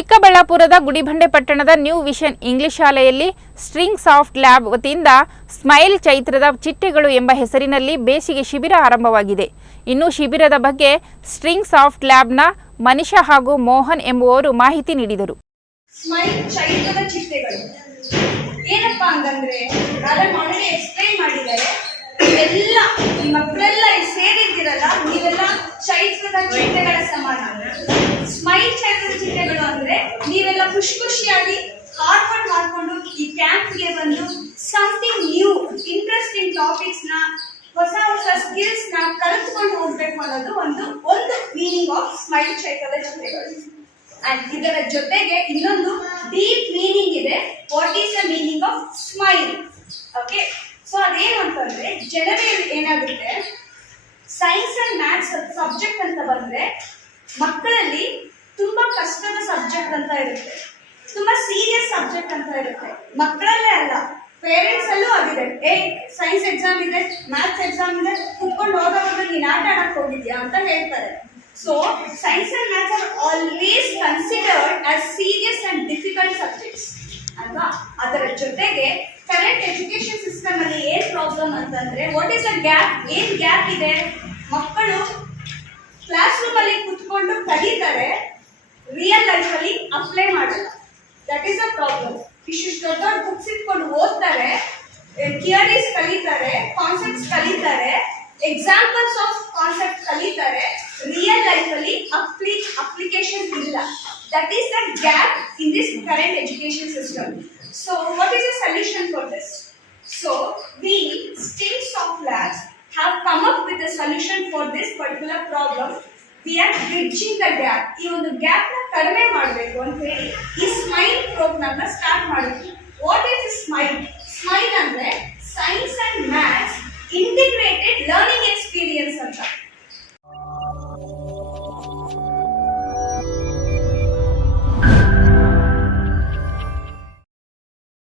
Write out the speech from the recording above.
ಚಿಕ್ಕಬಳ್ಳಾಪುರದ ಗುಡಿಬಂಡೆ ಪಟ್ಟಣದ new vision English ಶಾಲೆಯಲ್ಲಿ ಸ್ಟ್ರಿಂಗ್ ಸಾಫ್ಟ್ ಲ್ಯಾಬ್ ವತಿಯಿಂದ ಸ್ಮೈಲ್ ಚೈತ್ರದ ಚಿಟ್ಟೆಗಳು ಎಂಬ ಹೆಸರಿನಲ್ಲಿ ಬೇಸಿಗೆ ಶಿಬಿರ ಆರಂಭವಾಗಿದೆ. ಇನ್ನು ಶಿಬಿರದ ಬಗ್ಗೆ ಸ್ಟ್ರಿಂಗ್ ಸಾಫ್ಟ್ ಲ್ಯಾಬ್ನ ಮನಿಷಾ ಹಾಗೂ ಮೋಹನ್ ಎಂಬುವವರು ಮಾಹಿತಿ ನೀಡಿದರು. ಸ್ಮೈಲ್ ಚೈತ್ರದ ಚಿಟ್ಟೆಗಳು. ಏನಪ್ಪಾ ಅಂತಂದ್ರೆ ಅದನ್ನ ಆಲ್ರೆಡಿ ಎಕ್ಸ್ಪ್ಲೈನ್ ಮಾಡಿದ್ದಾರೆ ನೀವೆಲ್ಲ ಈ ಮಕ್ಕಳೆಲ್ಲ ಇಲ್ಲಿ ಸೇರಿದ್ದೀರಲ್ಲ ನೀವೆಲ್ಲ ಚೈತ್ರದ ಚಿಟ್ಟೆಗಳ ಸಮಾನ. ಸ್ಮೈಲ್ ಚೈತ್ರದ ಚಿತ್ರಗಳು ಅಂದ್ರೆ ನೀವೆಲ್ಲ ಖುಷಿ ಖುಷಿಯಾಗಿ ಹಾರ್ಕೊಂಡು ಮಾಡ್ಕೊಂಡು ಈ ಕ್ಯಾಂಪ್ಗೆ ಬಂದು ಸಮಥಿಂಗ್ ನ್ಯೂ ಇಂಟ್ರೆಸ್ಟಿಂಗ್ ಟಾಪಿಕ್ಸ್ನ, ಹೊಸ ಹೊಸ ಸ್ಕಿಲ್ಸ್ನ ಕಲಿತ್ಕೊಂಡು ಹೋಗ್ಬೇಕು ಅನ್ನೋದು ಒಂದು ಒಂದು ಮೀನಿಂಗ್ ಆಫ್ ಸ್ಮೈಲ್ ಚೈತ್ರದ ಚಿಟ್ಟೆಗಳು ಅಂಡ್ ಇದರ ಜೊತೆಗೆ ಇನ್ನೊಂದು ಡೀಪ್ ಮೀನಿಂಗ್ ಇದೆ. What is the meaning of smile okay so ಅದೇನು ಅಂತಂದ್ರೆ ಜನರೇ ಏನಾಗುತ್ತೆ? ಸೈನ್ಸ್ ಅಂಡ್ ಮ್ಯಾಥ್ಸ್ ಸಬ್ಜೆಕ್ಟ್ ಅಂತ ಬಂದ್ರೆ ಮಕ್ಕಳಲ್ಲಿ ತುಂಬಾ ಕಷ್ಟದ ಸಬ್ಜೆಕ್ಟ್ ಅಂತ ಇರುತ್ತೆ. ತುಂಬಾ ಸೀರಿಯಸ್ ಸಬ್ಜೆಕ್ಟ್ ಅಂತ ಇರುತ್ತೆ. ಮಕ್ಕಳಲ್ಲೇ ಅಲ್ಲ ಪೇರೆಂಟ್ಸ್ ಅಲ್ಲೂ ಆಗಿದೆ. ಏ ಸೈನ್ಸ್ ಎಕ್ಸಾಮ್ ಇದೆ ಮ್ಯಾಥ್ಸ್ ಎಕ್ಸಾಮ್ ಇದೆ, ಕುತ್ಕೊಂಡು ಹೋಗೋವಾಗ ನೀನ್ ಆಟ ಆಡಕ್ ಹೋಗಿದ್ಯಾ ಅಂತ ಹೇಳ್ತಾರೆ. So science and maths are always considered as serious and difficult subjects ಅಲ್ವಾ? ಅದರ ಜೊತೆಗೆ ಕರೆಂಟ್ ಎಜುಕೇಶನ್ ಸಿಸ್ಟಮ್ ಅಲ್ಲಿ ಏನ್ ಪ್ರಾಬ್ಲಮ್ ಅಂತಂದ್ರೆ ವಾಟ್ ಇಸ್ ಅ ಗ್ಯಾಪ್ ಏನ್ ಗ್ಯಾಪ್ ಇದೆ? ಮಕ್ಕಳು ಕ್ಲಾಸ್ ರೂಮ್ ಅಲ್ಲಿ ಕುತ್ಕೊಂಡು ಕಲಿತಾರೆ ರಿಯಲ್ ಲೈಫ್ ಅಲ್ಲಿ ಅಪ್ಲೈ ಮಾಡಲ್ಲ ದಟ್ ಈಸ್ ಅ ಪ್ರಾಬ್ಲಮ್ ಇಷ್ಟು ದೊಡ್ಡ ದೊಡ್ಡ ಬುಕ್ಸ್ ಇಟ್ಕೊಂಡು ಓದ್ತಾರೆ ಥಿಯರೀಸ್ ಕಲಿತಾರೆ ಕಾನ್ಸೆಪ್ಟ್ಸ್ ಕಲಿತಾರೆ ಎಕ್ಸಾಂಪಲ್ಸ್ ಆಫ್ ಕಾನ್ಸೆಪ್ಟ್ ಕಲಿತಾರೆ ರಿಯಲ್ ಲೈಫ್ ಅಲ್ಲಿ ಅಪ್ಲಿ ಅಪ್ಲಿಕೇಶನ್ ಇಲ್ಲ that is the gap in this current education system so what is the solution for this so we still soft labs a solution for this particular problem. We are bridging the gap. ಈ ಒಂದು ಗ್ಯಾಪ್ನ ಕಡಿಮೆ ಮಾಡಬೇಕು ಅಂತ ಹೇಳಿ ಈ smile ಪ್ರೋಗ್ರಾಮ್ನ start smile